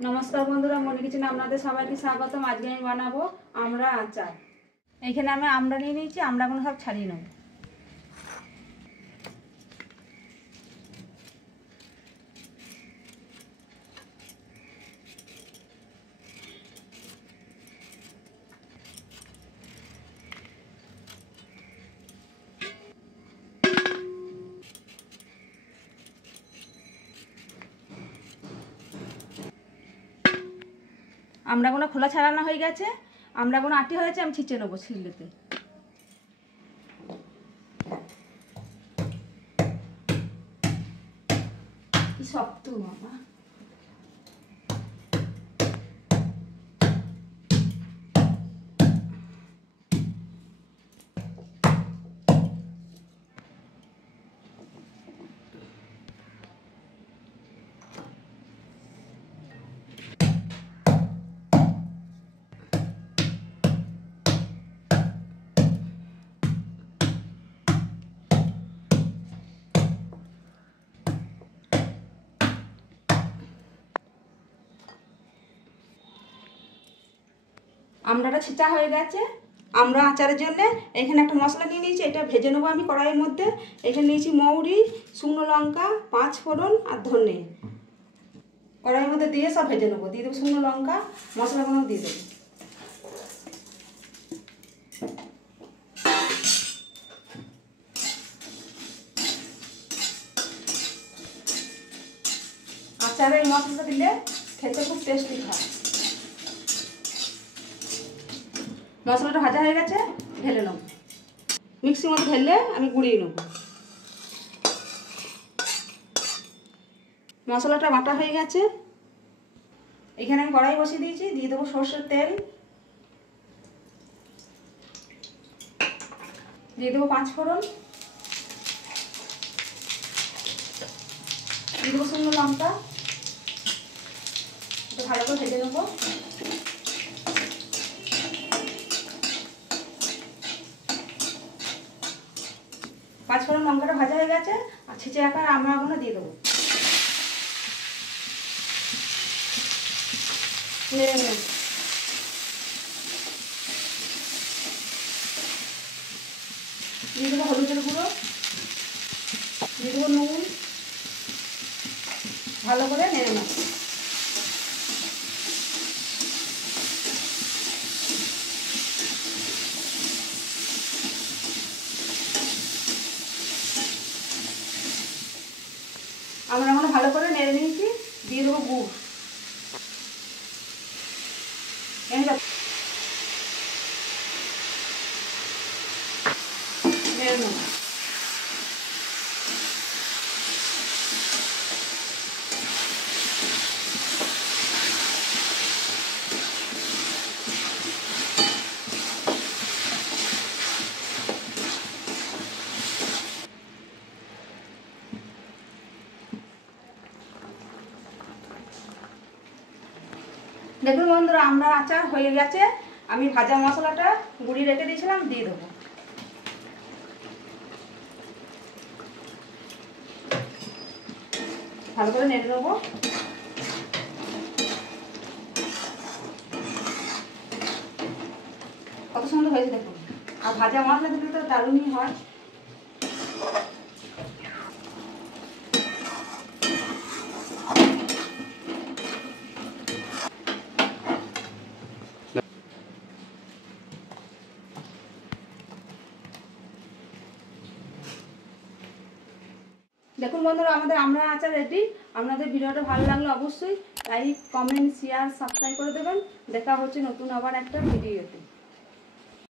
নমস্কার বন্ধুরা, মনি কিচেনে আপনাদের সবাইকে স্বাগতম। আজকে আমি বানাবো আমড়া আচার। এইখানে আমি আমড়া নিয়ে নিয়েছি, আমড়াগুলো সব ছাড়িয়ে নেব। আমড়াগুলো খোলা ছাড়ানো হয়ে গেছে, আমড়াগুলো আটি হয়েছে, আমি ছিঁচে নেবো শিলনোড়াতে। কি শক্ত বাবা! আমড়াটা ছিটা হয়ে গেছে। আমরা আচারের জন্য এখানে একটা মশলা নিয়ে নিয়েছি, এটা ভেজে নেবো আমি কড়াইয়ের মধ্যে। এখানে নিয়েছি মৌরি, শুকনো লঙ্কা, 5 ফোড়ন আর ধনে। কড়াইয়ের মধ্যে দিয়ে সব ভেজে নেবো। দিয়ে দেবো শুকনো লঙ্কা, মশলাগুলো দিয়ে দেবো। আচারে এই মশলাটা দিলে খেতে খুব টেস্টি হয়। মশলাটা ভাজা হয়ে গেছে, ঢেলে নেব। মিক্সির মধ্যে ঢেলে আমি গুঁড়িয়ে নেব। মশলাটা বাটা হয়ে গেছে। এখানে আমি কড়াই বসিয়ে দিয়েছি, দিয়ে দেবো সরষের তেল, দিয়ে দেবো 5 ফোড়ন, দিয়ে দেবো শুকনো লঙ্কা। এটা ভালো করে ভেজে নেবো। পাঁচ ফোড়ন লঙ্কাটা ভাজা হয়ে গেছে, আর ছিঁচে রাখা আমড়াগুলো দিয়ে দেবো। নেড়ে নেব। দিয়ে দেবো হলুদের গুঁড়ো, দিয়ে দেবো নুন, ভালো করে নেড়ে নেব। আমরা এখন ভালো করে নেড়ে নিয়েছি, দিয়ে দেবো গুড়। নেড়ে নেব। দেখুন বন্ধুরা, আমরা আচার হয়ে গেছে। আমি ভাজা মশলাটা গুঁড়ি রেখে দিয়েছিলাম, দিয়ে দেবো। ভালো করে নেড়ে দেবো। কত সুন্দর হয়েছে দেখুন। আর ভাজা মশলা দিলে তো দারুণই হয়। দেখুন বন্ধুরা, আমাদের আমড়া আচার রেডি। আপনাদের ভিডিওটা ভালো লাগলে অবশ্যই লাইক, কমেন্ট, শেয়ার, সাবস্ক্রাইব করে দেবেন। দেখা হচ্ছে নতুন আবার একটা ভিডিওতে।